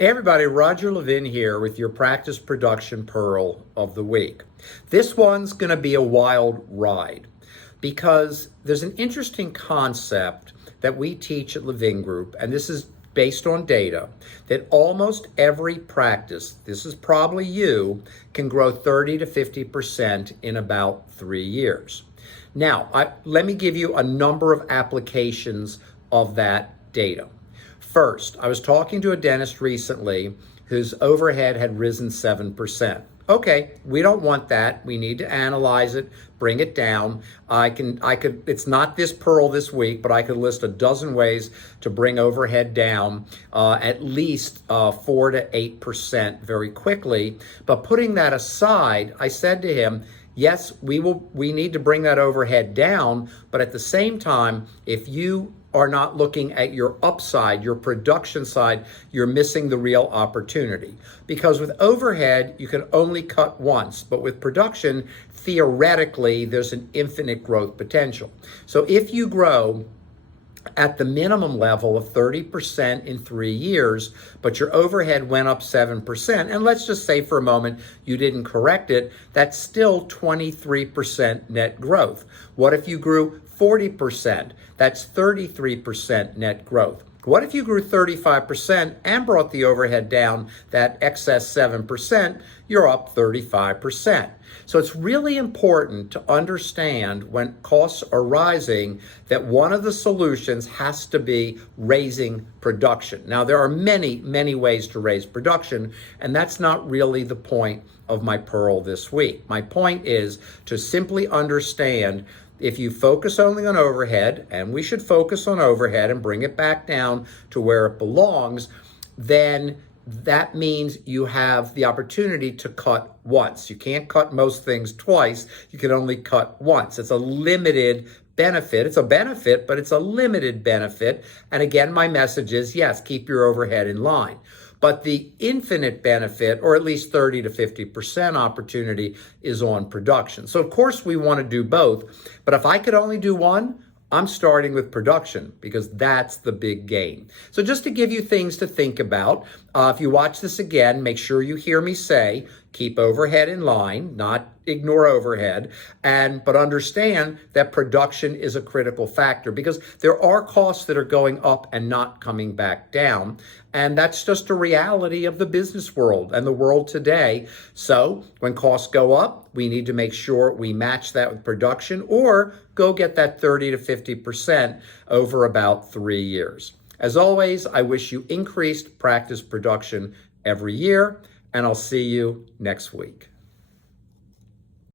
Hey everybody, Roger Levin here with your Practice Production Pearl of the Week. This one's going to be a wild ride because there's an interesting concept that we teach at Levin Group, and this is based on data, that almost every practice, this is probably you, can grow 30 to 50% in about 3 years. Now, let me give you a number of applications of that data. First, I was talking to a dentist recently whose overhead had risen 7%. Okay, we don't want that. We need to analyze it, bring it down. It's not this pearl this week, but I could list a dozen ways to bring overhead down at least 4 to 8% very quickly. But putting that aside, I said to him, yes, we need to bring that overhead down, but at the same time, if you are not looking at your upside, your production side, you're missing the real opportunity. Because with overhead, you can only cut once, but with production, theoretically, there's an infinite growth potential. So if you grow at the minimum level of 30% in 3 years, but your overhead went up 7%, and let's just say for a moment you didn't correct it, that's still 23% net growth. What if you grew 40%? That's 33% net growth. What if you grew 35% and brought the overhead down that excess 7%? You're up 35%. So it's really important to understand when costs are rising that one of the solutions has to be raising production. Now, there are many, many ways to raise production, and that's not really the point of my pearl this week. My point is to simply understand if you focus only on overhead, and we should focus on overhead and bring it back down to where it belongs, then that means you have the opportunity to cut once. You can't cut most things twice. You can only cut once. It's a limited benefit. It's a benefit, but it's a limited benefit. And again, my message is, yes, keep your overhead in line. But the infinite benefit, or at least 30 to 50% opportunity, is on production. So of course we want to do both, but if I could only do one, I'm starting with production because that's the big gain. So just to give you things to think about, if you watch this again, make sure you hear me say, keep overhead in line, not ignore overhead, but understand that production is a critical factor because there are costs that are going up and not coming back down. And that's just a reality of the business world and the world today. So when costs go up, we need to make sure we match that with production or go get that 30 to 50% over about 3 years. As always, I wish you increased practice production every year, and I'll see you next week.